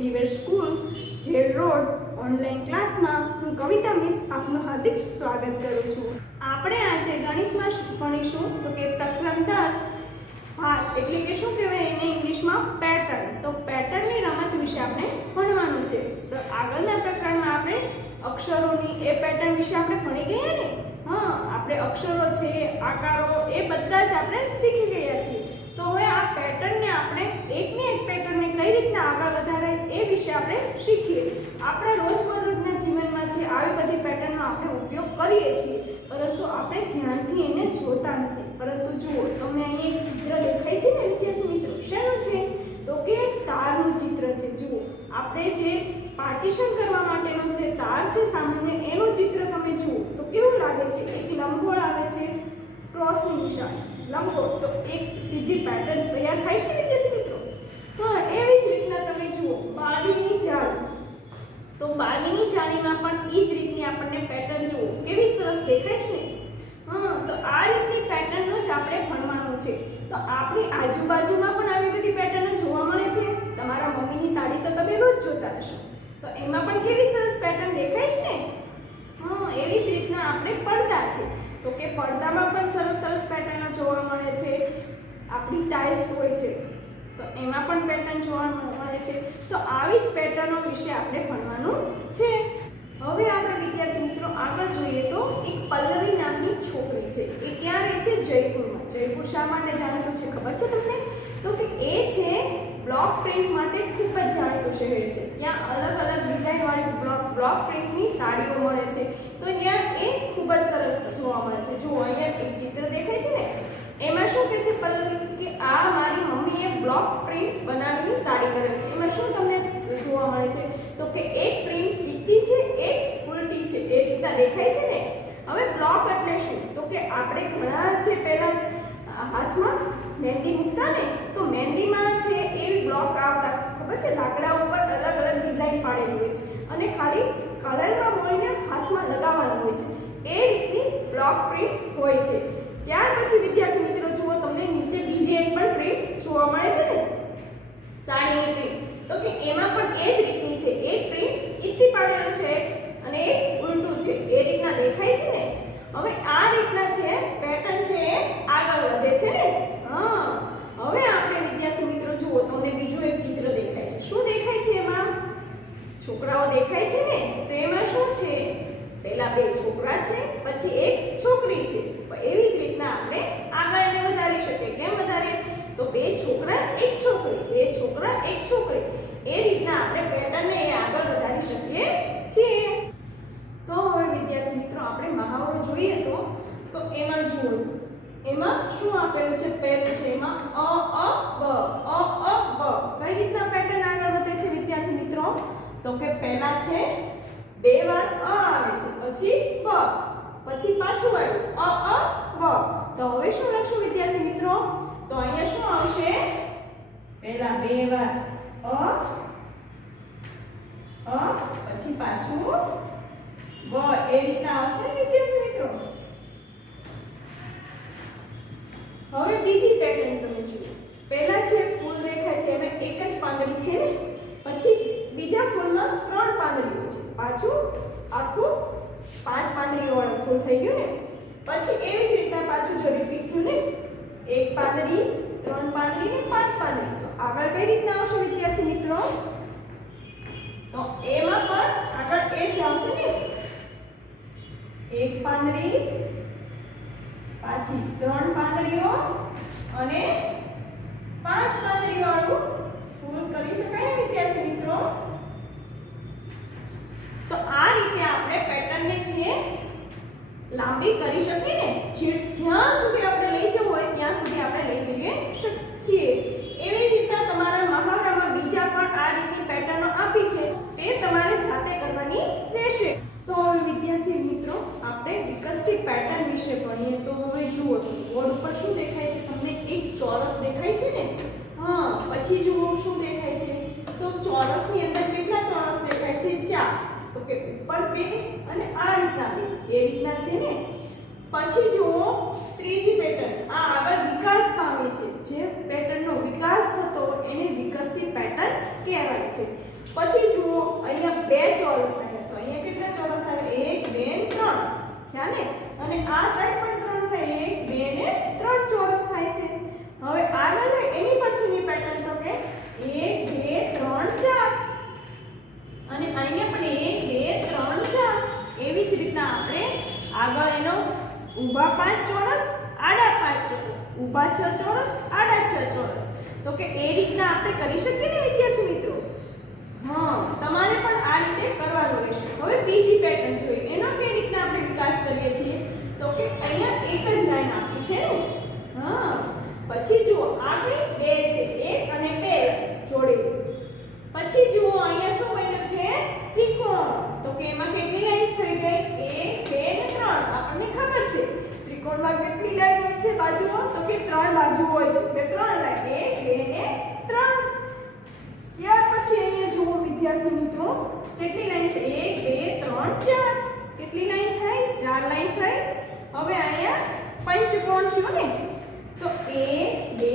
એનજીવેર school jail road online ક્લાસમાં હું કવિતા miss આપનું હાર્દિક સ્વાગત કરું છું. આપણે આજે ગણિતમાં ભણીશું તો કે પ્રકરણ 10 ભાત એટલે કે શું કહેવાય એને ઇંગ્લિશમાં પેટર્ન. તો પેટર્નની રમત વિશે આપણે ભણવાનું છે. તો આગળના પ્રકરણમાં આપણે અક્ષરોની એ પેટર્ન વિશે આપણે ભણી ગયા ને. આપણે અક્ષરો છે, આકારો એ બધા જ આપણે શીખી ગયા છીએ. તો હવે આ પેટર્નને આપણે એકની એક પેટર્નને કઈ રીતના આગળ વધારે એ વિશે આપણે શીખીએ. આપણા રોજબરોજના જીવનમાં છે આવી બધી પેટર્નનો આપણે ઉપયોગ કરીએ છીએ, પરંતુ આપણે ધ્યાનથી એને જોતા નથી. પરંતુ જુઓ, તમને અહીં એક ચિત્ર દેખાય છે ને વિદ્યાર્થી મિત્રો, શેનું છે? તો કે તારનું ચિત્ર છે. જુઓ, આપણે જે પાર્ટીશન કરવા માટેનો જે તાર છે સામાન્ય, એનું ચિત્ર તમે જુઓ તો કેવું લાગે છે? એક લંબગોળ આવે છે, ક્રોસની નિશાન, લંબગોળ, તો એક સીધી પેટર્ન તૈયાર થાય છે વિદ્યાર્થી મિત્રો. એવી જ રીતના તમે જુઓ બારીની જાળી, તો બારીની જાળીમાં પણ એ જ રીતની આપણને પેટર્ન જુઓ કેવી સરસ દેખાય છે. તો આ રીતની પેટર્નનો જ આપણે ભણવાનું છે. તો આપણી આજુબાજુમાં પણ આવી બધી પેટર્નો જોવા મળે છે. તમારા મમ્મીની સાડી તો તમે રોજ જોતા હશો, તો એમાં પણ કેવી સરસ પેટર્ન દેખાય છે ને. એવી જ રીતના આપણે પડદા છે, તો કે પડદામાં પણ સરસ સરસ પેટર્નો જોવા મળે છે. આપણી ટાઇલ્સ હોય છે તો એમાં પણ પેટર્ન જોવા મળે છે. તો આવી જ પેટર્નો વિશે આપણે ભણવાનું છે. હવે આપણે વિદ્યાર્થી મિત્રો આગળ જોઈએ તો એક પલ્લવી નામની છોકરી છે. એ ક્યાં રહે છે? જયપુરમાં. જયપુર શા માટે જાણીતું છે ખબર છે તમને? તો કે એ છે બ્લોક પ્રિન્ટ માટે ખૂબ જ જાણીતું શહેર છે. ત્યાં અલગ અલગ ડિઝાઇન વાળી બ્લોક પ્રિન્ટની સાડીઓ મળે છે. તો ત્યાં એ ખૂબ જ સરસ જોવા મળે છે. જો અહીંયા એક ચિત્ર દેખાય છે ને, એમાં શું કહે છે પલ્લવી કે આ મારી મમ્મીએ બ્લોક પ્રિન્ટ બનાવીને સાડી કરેલી છે. એમાં શું તમને જોવા મળે છે? તો કે એક પ્રિન્ટ સીધી છે, એક ઉલટી છે, એ રીતના દેખાય છે ને. હવે બ્લોક એટલે શું? તો કે આપણે ઘણા છે પહેલા જ હાથમાં મહેંદી મૂકતા ને, તો મહેંદીમાં છે એવી બ્લોક આવતા, ખબર છે? લાકડા ઉપર અલગ અલગ ડિઝાઇન પાડેલી હોય છે અને ખાલી કલરમાં મોઈને હાથમાં લગાવવાનું હોય છે. એ રીતની બ્લોક પ્રિન્ટ હોય છે. ત્યાર પછી વિદ્યાર્થી મિત્રો જુઓ, તમને નીચે બીજી એક પણ પ્રિન્ટ જોવા મળે છે ને, સાડીની પ્રિન્ટ. તો કે એમાં પણ એ જ રીતની છે. એક પ્રિન્ટ ચીત્તી પાડેલું છે અને એક ઉલટું છે, એ રીતના દેખાય છે ને. હવે આ રીતના છે પેટર્ન છે એ આગળ વધે છે ને. હવે આપણે વિદ્યાર્થી મિત્રો જુઓ, તમને બીજું એક ચિત્ર દેખાય છે. શું દેખાય છે? એમાં છોકરાઓ દેખાય છે ને. તો એમાં શું છે? પહેલા બે છોકરા છે, પછી એક છોકરી છે. એવી જ રીતના આપણે આગળ એને વધારી શકીએ. કેમ વધારે? તો બે છોકરા એક છોકરી, બે છોકરા એક છોકરી, એ રીતના આપણે પેટર્નને એ આગળ વધારી શકીએ છીએ. તો હવે વિદ્યાર્થી મિત્રો આપણે મહાવરો જોઈએ તો એમાં જુઓ, એમાં શું આપેલું છે? પહેલું છે એમાં અ બ. કઈ રીતના પેટર્ન આગળ વધે છે વિદ્યાર્થી મિત્રો? તો કે પહેલા છે બે વાર અ આવે છે, પછી બ, પછી પાછું આવ્યું બ. તો હવે શું લખશું વિદ્યાર્થી મિત્રો? તો અહીંયા શું આવશે? પહેલા બે વાર અ પછી પાછું બ, એ રીતના આવશે વિદ્યાર્થી મિત્રો. હવે બીજી પેટર્ન તમે જુઓ. પહેલા છે ફૂલ દેખાય છે, એમાં એક જ પાંદડી છે ને, પછી બીજા ફૂલમાં 3 પાંદડીઓ છે, પાછું આખું 5 પાંદડીઓ વાળું ફૂલ થઈ ગયું ને. પછી એવી જ રીતના પાછું જો રિપીટ થયું ને, એક પાંદડી, 3 પાંદડી ને 5 પાંદડી. તો આગળ કઈ રીતના આવશે વિદ્યાર્થી મિત્રો? તો એમાં પણ આગળ એ જ આવશે ને, એક પાંદડી, પાછી 3 પાંદડીઓ અને 5 પાંદડી વાળું ફૂલ કરી શકાય ને વિદ્યાર્થી મિત્રો. તો આ રીતે આપણે પેટર્નને છે લાંબી કરી શકીએ ને. જ્યાં સુધી આપણે લઈ જવું હોય ત્યાં સુધી આપણે લઈ જઈએ છીએ. એવી રીતના તમારા મહાવરામાં બીજા પણ આ રીતની પેટર્નો આપી છે, તે તમારે જાતે કરવાની રહેશે. તો હવે વિદ્યાર્થી મિત્રો આપણે વિકસતી પેટર્ન વિશે ભણીએ. તો હવે જુઓ, બોર્ડ ઉપર શું દેખાય છે તમને? એક ચોરસ દેખાય છે ને. પછી જુઓ શું દેખાય છે? તો ચોરસની અંદર કેટલા ચોરસ દેખાય છે? 4. તો કે ઉપર 2 અને આ રીતના 2, એ રીતના છે ને. પછી જુઓ ત્રીજી પેટર્ન, આ આગળ વિકાસ પામે છે. જે પેટર્નનો વિકાસ થતો એને વિકસતી પેટર્ન કહેવાય છે. પછી જુઓ અહીંયા બે ચોરસ આવ્યા તો અહીંયા કેટલા ચોરસ આવે 1 2 3 ખ્યાલ ને અને આ સાઈડ પણ 3 થાય 1 2 ને 3 ચોરસ થાય છે હવે આગળ એની પછીની પેટર્ન તો કે 1 2 3 4 અને અહીંયા પણ 1 2 3 4 એવી જ રીતના આપણે આગળ એનો ઊભા 5 ચોરસ આડા 5 ચોરસ ઊભા 6 ચોરસ આડા 6 ચોરસ તો કે એ રીતના આપણે કરી શકીએ ને વિદ્યાર્થી મિત્રો હા તમારે પણ આ રીતે કરવાનું રહેશે હવે બીજી પેટર્ન જોઈએ એનો કઈ રીતના આપણે વિકાસ કરીએ છીએ તો કે અહીંયા એક જ લાઈન આપી છે ને હા પછી જુઓ આગળ બે છે એક અને બે જોડેલી પછી જુઓ અહીંયા શું બન્યું છે ત્રિકોણ તો કે એમાં કેટલી લાઈન થઈ ગઈ 1 2 અને 3 આપણને ખબર છે ત્રિકોણમાં કેટલી લાઈન હોય છે બાજુઓ તો કે 3 બાજુ હોય છે એટલે 3 લાઈન 1 2 ને 3 ત્યાર પછી અહીંયા જુઓ વિદ્યાર્થી મિત્રો કેટલી લાઈન છે 1 2 3 4 કેટલી લાઈન થાય 4 લાઈન થાય હવે અહીંયા પંચકોણ થયો ને તો 1 2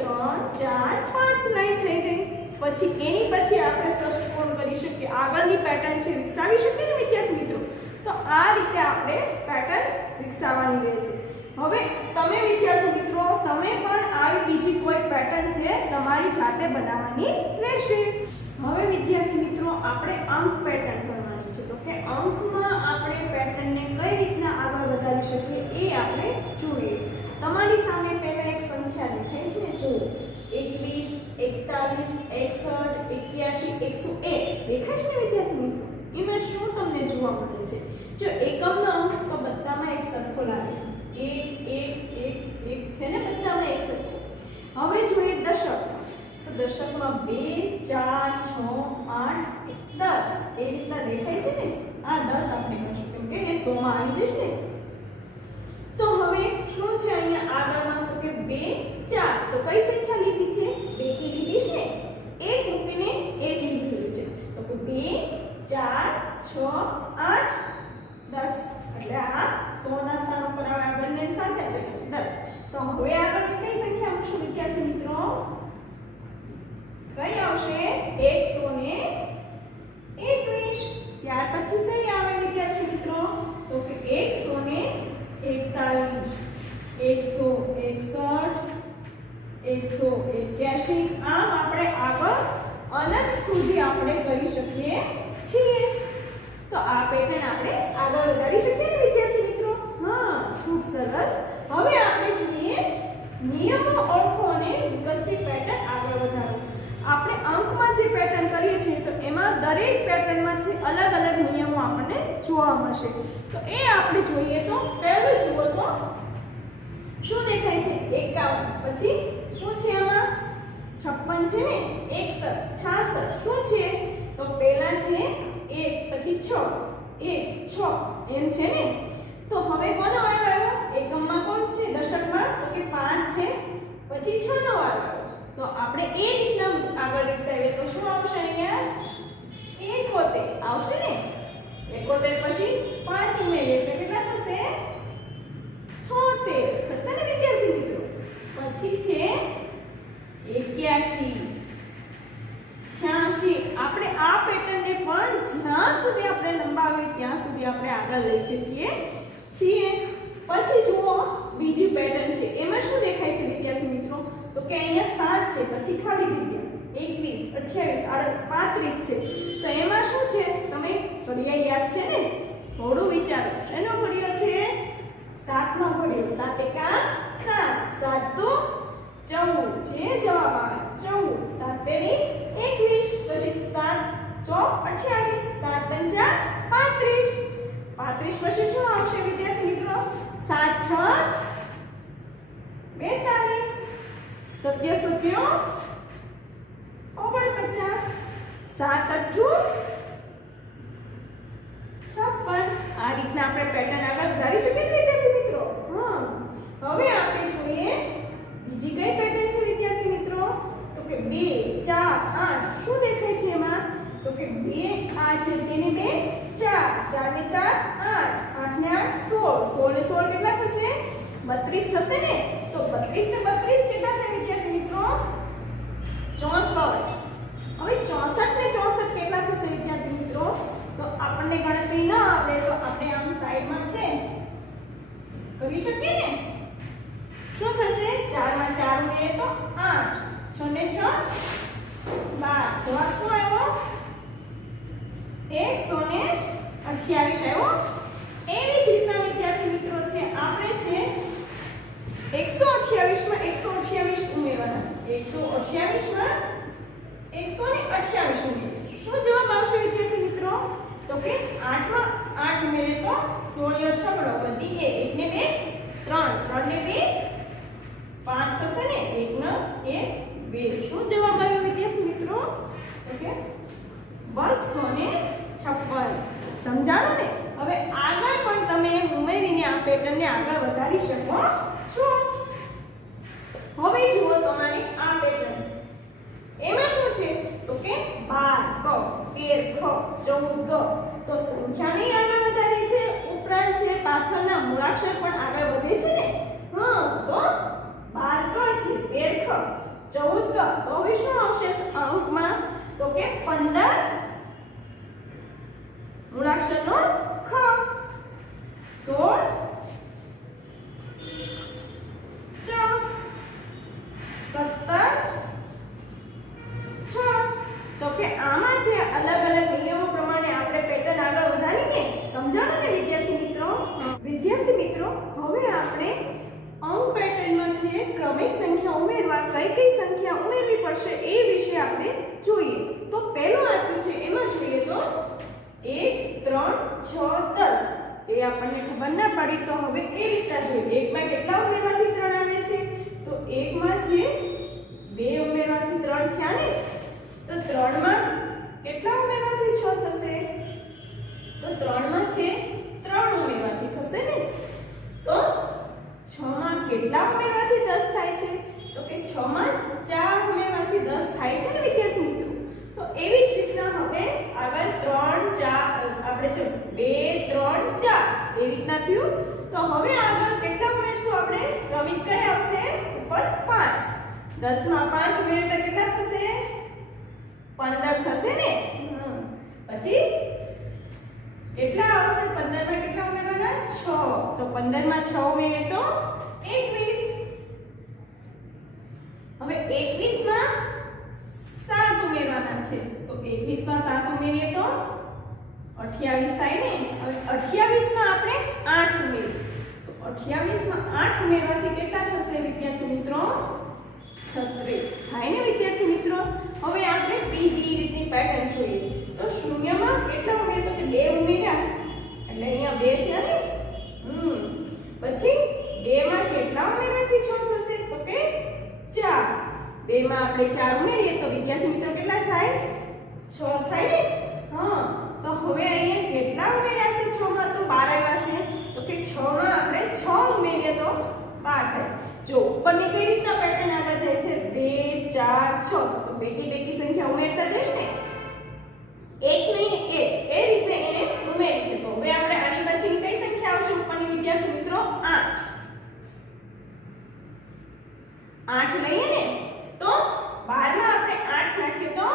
3 4 5 લાઈન થઈ ગઈ પછી એની પછી આપણે ષષ્ઠકોણ કરી શકીએ આગળની પેટર્ન છે વિકસાવી શકીએ ને વિદ્યાર્થી મિત્રો તો આ રીતે આપણે પેટર્ન વિકસાવવાની રહે છે હવે તમે વિદ્યાર્થી મિત્રો તમે પણ આવી બીજી કોઈ પેટર્ન છે તમારી જાતે બનાવવાની રહેશે હવે વિદ્યાર્થી મિત્રો આપણે અંક પેટર્ન કરવાની છે તો કે અંકમાં આપણે પેટર્નને કઈ રીતના આગળ વધારી શકીએ એ આપણે જોઈએ તમારી સામે પહેલા એક સંખ્યા દેખાય છે જો 21 41 61 81 101 દેખાય છે ને વિદ્યાર્થી મિત્રો એમાં શું તમને જોવા મળે છે જો એકમનો અંક તો બધામાં એક સરખો લાગે છે 1 1 1 1 છે ને બધામાં એક સરખો હવે જોઈએ દશક તો દશકમાં 2 4 6 8 10 એ રીતના દેખાય છે ને આ 10 આપણે કરશું કેમ કે એ 100 માં આવી જશે ને તો હવે શું છે અહીંયા આગળમાં તો કે 2 4 તો કઈ સંખ્યા લીધી છે 2 કી લીધી છે ને 1 મૂકીને 1 લીધું છે તો કે 2 4 6 8 10 એટલે આ 100 ના સ્થાન ઉપર આવે આ બંને સાથે એટલે 10 તો હવે આગળ કઈ સંખ્યા મૂકશું વિદ્યાર્થી મિત્રો કઈ આવશે 121 ત્યાર પછી કઈ આવે વિદ્યાર્થી મિત્રો તો કે 141 161 આમ આપણે આગળ અનંત સુધી આપણે કરી શકીએ છીએ તો આ પેટર્ન આપણે આગળ વધારી શકીએ ને વિદ્યાર્થી મિત્રો હા ખૂબ સરસ હવે આપણે જોઈએ નિયમો ઓળખો અને વિકસતી પેટર્ન આગળ વધારો આપણે અંકમાં જે પેટર્ન કરીએ છીએ તો એમાં દરેક પેટર્નમાં છે અલગ અલગ નિયમો આપણને જોવા મળશે તો એ આપણે જોઈએ તો પહેલું જુઓ તો શું દેખાય છે 51 પછી શું છે આમાં 56 છે ને 61 66 શું છે તો પહેલા છે 1 પછી 6 1 6 એમ છે ને તો હવે કોનો વાર આવ્યો એકમમાં કોણ છે દશકમાં તો કે 5 છે પછી 6 નો વાર આવ્યો તો આપણે એ રીતના આગળ વિકસાવીએ તો શું આવશે અહીંયા 71 આવશે ને 71 પછી 5 ઉમેરીએ એટલે કેટલા થશે 76 થશે ને વિદ્યાર્થી મિત્રો પછી છે 81 86 આપણે આ પેટર્નને પણ જ્યાં સુધી આપણે લંબાવીએ ત્યાં સુધી આપણે આગળ લઈ શકીએ છીએ પછી જુઓ બીજી પેટર્ન છે એમાં શું દેખાય છે વિદ્યાર્થી મિત્રો તો કે અહીંયા 7 છે પછી ખાલી જગ્યા 21 28 35 છે તો એમાં શું છે તમે ઘડિયા યાદ છે ને થોડું વિચારો શેનો ઘડિયો છે 7 નો ઘડિયો 7 એકા 7 7 તો 14 છે જવાબ આવે 14 7 તેરી 21 પછી 7 ચોક 28 7 પંચા 35 35 પછી શું આવશે વિદ્યાર્થી મિત્રો 7 6 42 સત્ય 49 7 8 56 આ રીતના આપણે પેટર્ન આગળ વધારી શકીએ વિદ્યાર્થી મિત્રો હા હવે આપણે જોઈએ બીજી કઈ પેટર્ન છે વિદ્યાર્થી મિત્રો તો કે 2 4 8 શું દેખાય છે એમાં તો કે 2 આ છે તેને 2 4 4 ને 4 8 8 ને 8 16 16 ને 16 કેટલા થશે 32 થશે ને તો 32 ને 32 કેટલા થાય વિદ્યાર્થી મિત્રો 64 હવે 64 ને 64 કેટલા કરી શકીએ ને? શું થશે? 4 માં 4 ઉમેરીએ તો 8, 6 ને 6 12. જવાબ શું આવ્યો? 128 આવ્યો. એવી જ રીતના વિદ્યાર્થી મિત્રો છે આપણે છે 128 માં 128 ઉમેરવાના છે. 128 માં 128 ઉમેરીએ. શું જવાબ આવશે વિદ્યાર્થી મિત્રો? તો કે 8 માં 8 ઉમેરીએ તો 16 6 વધી 1 ને 2 3, 3 ને 2 5 થશે ને? 1 ને 1 2. શું જવાબ આવ્યો વિદ્યાર્થી મિત્રો? ઓકે 256. સમજાણો ને? હવે આગળ પણ તમે ઉમેરીને આ પેટર્નને આગળ વધારી શકો છો. હવે જુઓ તમારી આ પેટર્ન. એમાં શું છે? તો કે 12 ક 13 ખ 14 ગ. તો સંખ્યાને આગળ વધારે છે, ઉપરાંત છે પાછળના મૂળાક્ષર પણ આગળ વધે છે ને? હા, તો 12 ક છે, 13 ખ 14 ગ. તો હવે શું આવશે અંકમાં? તો કે 15 મૂળાક્ષરનો ખ, 16 ચ 17 6. તો કે આમાં છે અલગ અલગ નિયમો પ્રમાણે આપણે પેટર્ન આગળ વધારીને સમજાણો ને વિદ્યાર્થી મિત્રો? વિદ્યાર્થી મિત્રો, હવે આપણે અંક પેટર્નમાં છે ક્રમિક સંખ્યા ઉમેરવા કઈ સંખ્યા ઉમેરવી પડશે એ વિશે આપણે જોઈએ. તો પહેલું આપ્યું છે એમાં જોઈએ તો 1 3 6 10. એ આપણને ખબર ના પડી તો હવે એ રીતના જોઈએ. 1 માં કેટલા ઉમેરવાથી 3 આવે છે? તો 1 માં છે 2 ઉમેરવાથી 3 થયા ને? તો 3 માં કેટલા ઉમેરવાથી 6 થશે? તો 3 માં છે 3 ઉમેરવાથી થશે ને? તો 6 માં કેટલા ઉમેરવાથી 10 થાય છે? તો કે 6 માં 4 ઉમેરવાથી 10 થાય છે ને વિદ્યાર્થી મિત્રો? તો એવી જ રીતના હવે આગળ 3 4 આપણે છે 2 3 4 એ રીતના થયું. તો હવે આગળ કેટલા ઉમેરશું આપણે? ક્રમિક કઈ આવશે? ઉપર 5. 10 માં 5 ઉમેરીએ તો કેટલા થશે? 15 થશે ને? પછી કેટલા આવશે? 15 માં કેટલા ઉમેરવાના? 6. તો 15 માં 6 ઉમેરીએ તો 21. હવે 21 માં 7 ઉમેરવાના છે. તો 21 માં 7 ઉમેરીએ તો 28 થાય ને? હવે 28 માં આપણે 8 ઉમેરીએ તો 28 માં 8 ઉમેરવાથી કેટલા થશે વિદ્યાર્થી મિત્રો? 36 થાય ને વિદ્યાર્થી મિત્રો? હવે આપણે બીજી રીતની પેટર્ન જોઈએ. તો 0 માં કેટલા ઉમેરીએ? તો કે 2 ઉમેર્યા એટલે અહીંયા 2 થયા ને? પછી 2 માં કેટલા ઉમેરવાથી 6 થશે? તો કે 4. 2 માં આપણે 4 ઉમેરીએ તો વિદ્યાર્થી મિત્રો કેટલા થાય? 6 થાય ને? હા, તો હવે અહીંયા કેટલા ઉમેર્યા છે 6 માં? તો 12 આવ્યા છે. તો કે 6 માં આપણે 6 ઉમેરીએ તો 12 થાય. જો ઉપરની કઈ રીતના પેટર્ન આગળ જાય છે? 2 4 6. તો બેકી સંખ્યા ઉમેરતા જઈશ ને? એક નહીં એક એ રીતે એને ઉમેરી છે. તો હવે આપણે આની પછીની કઈ સંખ્યા આવશે ઉપરની વિદ્યાર્થી મિત્રો? 8. 8 લઈએ ને? તો 12 માં આપણે 8 નાખીએ તો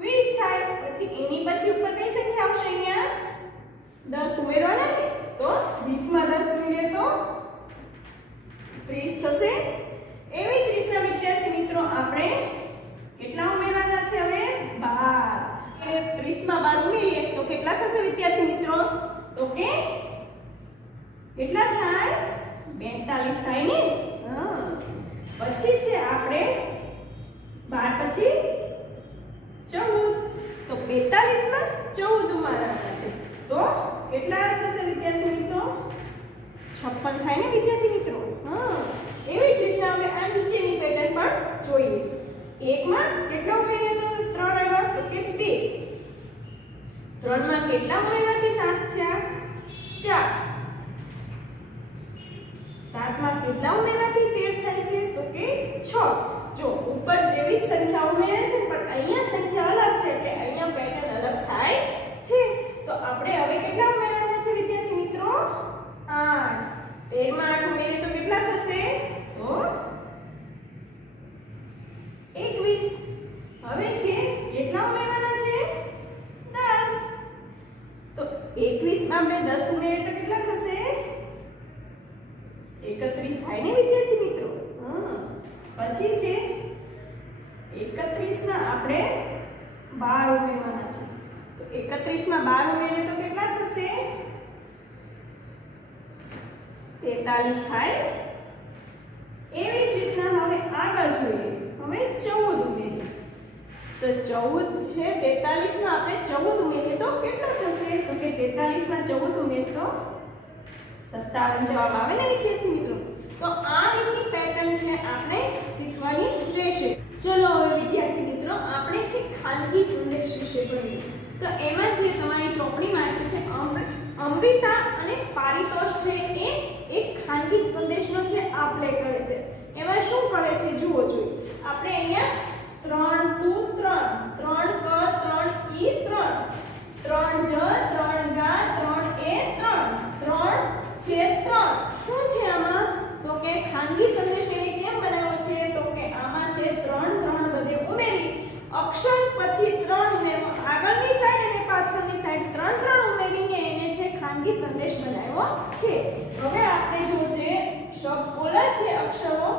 20 થાય. પછી એની પછી ઉપર કઈ સંખ્યા આવશે? અહીંયા 10 ઉમેરવાના ને? તો 20 માં 10 ઉમેરીએ તો 30 થશે. એવી જ રીતના વિદ્યાર્થી મિત્રો આપણે કેટલા ઉમેરવાના છે હવે? 12. 30 માં 12 ઉમેરીએ તો કેટલા થશે વિદ્યાર્થી મિત્રો? તો કે કેટલા થાય? 42 થાય ને? હા. પછી છે આપણે 12 પછી 14. તો 45 માં 14 ઉમેરવાના છે. તો કેટલા થશે વિદ્યાર્થી મિત્રો? 56 થાય ને વિદ્યાર્થી મિત્રો? હા. એવી જ રીતના હવે આ નીચેની પેટર્ન પણ જોઈએ. 1 માં કેટલા ઉમેરીએ તો 3 આવ્યા? તો કે 2. 3 માં કેટલા ઉમેરવાથી 7 થયા? 4. 7 માં કેટલા ઉમેરવાથી 13 થાય છે? તો કે 6. જો ઉપર જેવી જ સંખ્યા ઉમેરે છે પણ અહીંયા સંખ્યા અલગ છે એટલે અહીંયા પેટર્ન અલગ થાય છે. તો આપણે હવે કેટલા ઉમેરવાના છે વિદ્યાર્થી મિત્રો? 8. 13 માં 8 ઉમેરીએ તો કેટલા થશે? તો 21. હવે છે કેટલા ઉમેરવાના છે? 10. તો 21 માં આપણે 10 ઉમેરીએ તો કેટલા થશે? 31 થાય ને વિદ્યાર્થી મિત્રો? પછી છે 31 માં આપણે 12 ઉમેરવાના છે. તો 31 માં 12 ઉમેરીએ તો કેટલા થશે? 43 થાય. એવી જ રીતના હવે આગળ જોઈએ. હવે 14 ઉમેરીએ તો 14 છે 43 માં આપણે 14 ઉમેરીએ તો કેટલા થશે? તો કે 43 માં 14 ઉમેરીએ તો 57 જવાબ આવે ને વિદ્યાર્થી મિત્રો? તો આ રીતની પેટર્ન છે આપણે શીખવાની રહેશે. ચલો હવે વિદ્યાર્થી મિત્રો આપણે છે ખાનગી સંદેશ વિશે ભણીએ. તો એમાં છે તમારી ચોપડીમાં આપ્યું છે અમૃતા અને પારિતોષ છે એ એક ખાનગી સંદેશનો છે આપ-લે કરે છે. એમાં શું કરે છે જુઓ જોઈએ. આપણે અહીંયા 3 તું 3 3 ક 3 ઈ 3 3 જ 3 ગા 3 એ 3 3 છે 3 શું છે આમાં? તો કે ખાનગી સંદેશ એને કેમ બનાવ્યો છે? તો કે આમાં છે 3 3 બધે ઉમેરી અક્ષર પછી 3 ઉમેરવો, આગળની સાઈડ અને પાછળની સાઈડ 3 3 ઉમેરીને એને છે ખાનગી સંદેશ બનાવ્યો છે. હવે આપણે જો જે શબ્દ બોલા છે અક્ષરો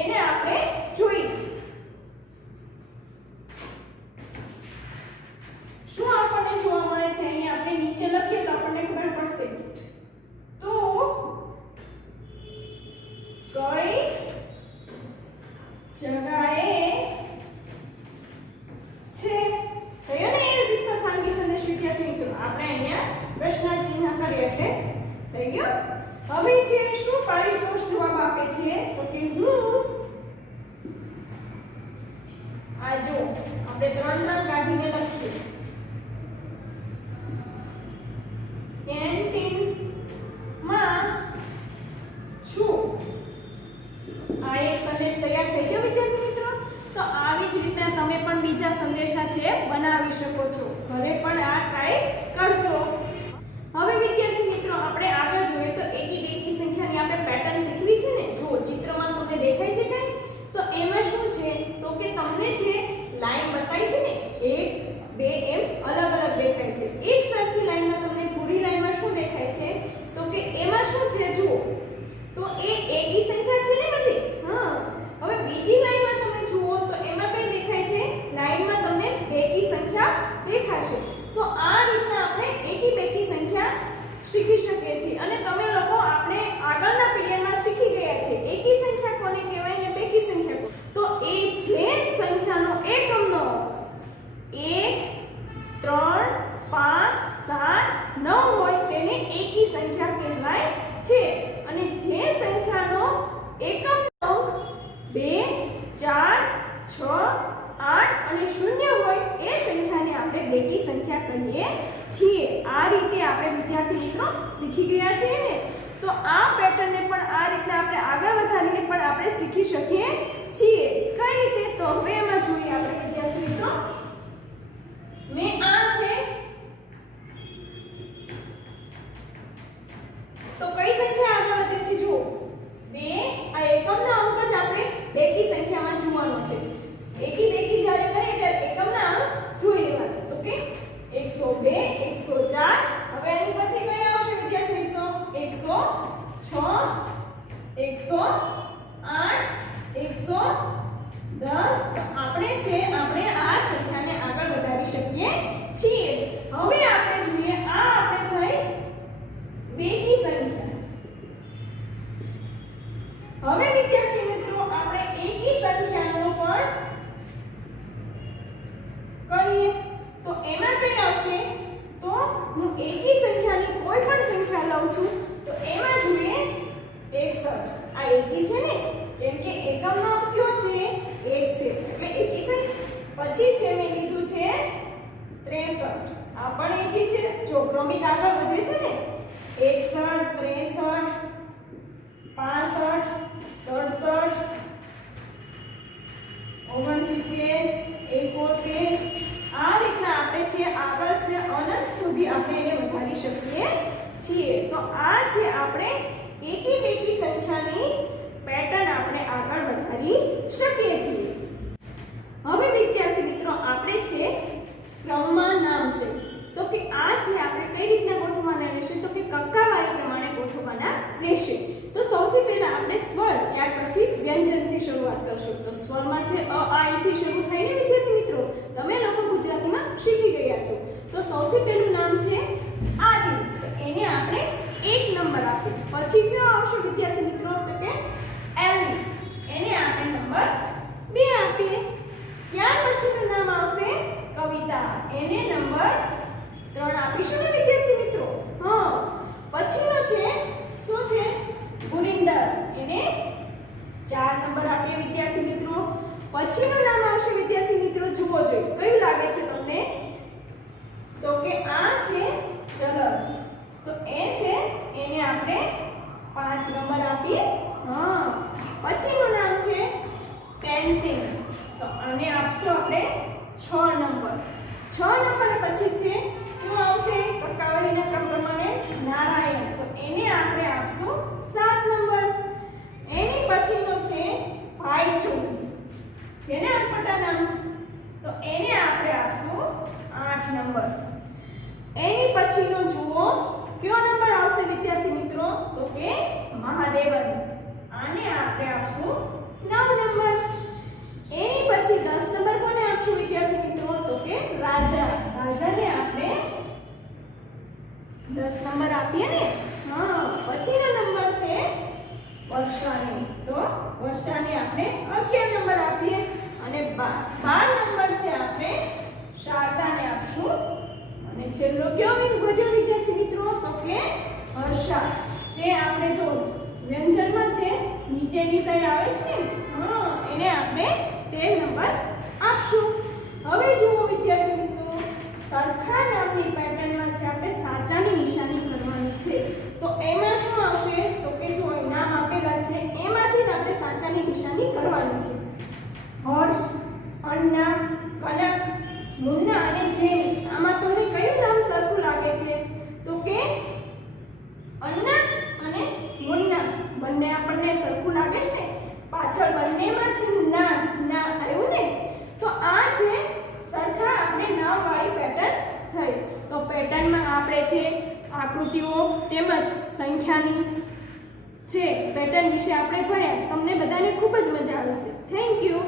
એને આપણે જોઈએ. શું આપણને જોવા મળે છે? અહીંયા આપણે નીચે લખીએ તો આપણને ખબર પડશે. તો કઈ જગ્યાએ છે? થયો ને એ રીતનો ખાનગી સંદેશ વિદ્યાર્થી મિત્રો? આપણે અહીંયા પ્રશ્નાર્થ ચિહ્ન કરીએ એટલે થઈ ગયો. હવે છે શું પારિતોષ જવાબ આપે છે? તો કે હું આ જો આપણે 3 3 કાઢીને લખીએ. કેન્ટીનમાં છું. આ એક સંદેશ તૈયાર થઈ ગયો વિદ્યાર્થી મિત્રો? તો આવી જ રીતે તમે પણ બીજા સંદેશા છે બનાવી શકો છો. ઘરે પણ આ ટ્રાય કરજો. હવે વિદ્યાર્થી મિત્રો આપણે આગળ જોઈએ તો એકી બેકી સંખ્યાની આપણે પેટર્ન શીખવી છે ને. જો ચિત્રમાં તમને દેખાય છે કઈ? તો એમાં શું છે? તો કે તમને છે લાઈન બતાવી છે ને 1 2 એમ અલગ અલગ દેખાય છે. એક સરખી લાઈનમાં તમને પૂરી લાઈનમાં શું દેખાય છે? તો કે એમાં શું છે જુઓ. તો એ એકી સંખ્યા છે ને બધી. હવે બીજી લાઈનમાં તમે જુઓ તો એમાં કઈ દેખાય છે? લાઈનમાં તમને બેકી સંખ્યા દેખાશે. તો આ રીતના આપણે એકી બેકી સંખ્યા શીખી શકીએ છીએ. અને તમે લોકો આપણે આગળના પીરિયડમાં શીખી ગયા છે એકી સંખ્યા કોને કહેવાય ને બેકી સંખ્યા. તો એ જે સંખ્યાનો એકમનો 1 3 5 7 9 હોય તેને એકી સંખ્યા કહેવાય છે. અને જે સંખ્યાનો એકમ અંક 2 4 6 8 અને 0 હોય એ સંખ્યાને આપણે બેકી સંખ્યા કહીએ છીએ. આ રીતે આપણે વિદ્યાર્થી મિત્રો શીખી ગયા છીએ ને. તો આ પેટર્નને પણ આ રીતે આપણે આગળ વધારીને પણ આપણે શીખી શકીએ છીએ. કઈ રીતે? તો હવે એમાં જોઈએ આપણે વિદ્યાર્થી મિત્રો. મેં આ છે તો કઈ સંખ્યા આગળ વધે છે જુઓ 2. આ એકમનો અંક જ આપણે બેકી સંખ્યામાં જોવાનો છે. એકી બેકી જ્યારે કરીએ ત્યારે એકમના અંક જોઈ લેવાના. તો કે 102 104. હવે એની પછી કઈ આવશે વિદ્યાર્થી મિત્રો? 106 108 110. આપણે છે આપણે આ સંખ્યાને આગળ વધારી શકીએ છીએ. હવે આપણે જોઈએ આ આપણે થઈ બેકી સંખ્યા. હવે વિદ્યાર્થી મિત્રો આપણે એકી સંખ્યાનો પણ કરીએ. તો એમાં કઈ આવશે? તો હું એકી સંખ્યાની કોઈ પણ સંખ્યા લઉં છું તો એમાં જોઈએ 61. આ એકી છે ને કેમ કે એકમનો અંક કયો છે? 1 છે એટલે એકી થઈ. પછી છે મેં લીધું છે 63. આ પણ એકી છે. જો ક્રમિક આગળ વધે છે ને 61 63 65 67 69 આ રીતના આપણે છે આગળ છે અનંત સુધી આપણે એને વધારી શકીએ છીએ. તો આ છે આપણે એકી બેકી સંખ્યાની પેટર્ન આપણે આગળ વધારી શકીએ છીએ. હવે વિદ્યાર્થી મિત્રો આપણે છે ક્રમમાં નામ છે. તો તો કે આ છે આપણે કઈ રીતના ગોઠવવાના રહેશે તો કે કક્કાવારી પ્રમાણે ગોઠવવાના રહેશે. તો સૌથી પહેલા આપણે સ્વર ત્યાર પછી વ્યંજનથી શરૂઆત કરશું. તો સ્વરમાં છે અ આ ઈ થી શરૂ થાય ને વિદ્યાર્થી મિત્રો, તમે લોકો ગુજરાતીમાં શીખી ગયા છો. તો સૌથી પહેલું નામ છે આદિ, તો એને આપણે 1 નંબર આપીએ. પછી કયો આવશે વિદ્યાર્થી મિત્રો તો કે એલિસ, એને આપણે નંબર 2 આપીએ. ત્યાર પછીનું નામ આવશે કવિતા, એને નંબર 3 આપીશું ને વિદ્યાર્થી મિત્રો. હા, પછીનો છે શું છે ગુરિંદર, એને 4 નંબર આપીએ વિદ્યાર્થી મિત્રો. પછીનું નામ આવશે વિદ્યાર્થી મિત્રો, જુઓ જોઈએ કયું લાગે છે તમને તો કે આ છે જલજ, તો એ છે એને આપણે 5 નંબર આપીએ. હા, પછીનું નામ છે પેન્સિલ, તો આને આપશું આપણે 6 નંબર. 6 નંબર પછી છે શું આવશે કક્કાવારીના ક્રમ પ્રમાણે નારાયણ, તો એને આપણે આપશું 7 નંબર. એની પછીનો છે ભાઈચુ, છે ને અટપટા નામ, તો એને આપણે આપશું 8 નંબર. એની પછીનો જુઓ કયો નંબર આવશે વિદ્યાર્થી મિત્રો તો કે મહાદેવન, આને આપણે આપશું 9 નંબર. એની પછી 10 નંબર કોને આપશું વિદ્યાર્થી મિત્રો તો કે રાજા, રાજાને આપણે 10 નંબર આપીએ ને. હા, પછીનો નંબર છે વર્ષાની, તો વર્ષાને આપણે 11 નંબર આપીએ. અને 12 નંબર છે આપણે શારદાને આપશું. અને છેલ્લો કયો વધ્યો વિદ્યાર્થી મિત્રો તો કે હર્ષા, જે આપણે જો વ્યંજનમાં છે નીચેની સાઈડ આવે છે ને, હા, એને આપણે 13 નંબર આપશું. હવે જુઓ વિદ્યાર્થી મિત્રો, સરખા નામની પેટર્નમાં છે આપણે સાચાની નિશાની કરવાની છે. તો એમાં શું આવશે તો કે જો નામ આપેલા છે એમાંથી જ આપણે સાચાની નિશાની કરવાની છે. હર્ષ, અન્ના, કનક, મુન્ના અને જેની, આમાં તમને કયું નામ સરખું લાગે છે તો કે અન્ના અને મુન્ના, બંને આપણને સરખું લાગે છે ને, પાછળ બંનેમાં છે ના ના આવ્યું ને, તો આ છે સરખા આપણે નામવાળી પેટર્ન થઈ. તો પેટર્નમાં આપણે છે આકૃતિઓ તેમજ સંખ્યાની છે પેટર્ન વિશે આપણે ભણ્યા. તમને બધાને ખૂબ જ મજા આવશે. Thank you.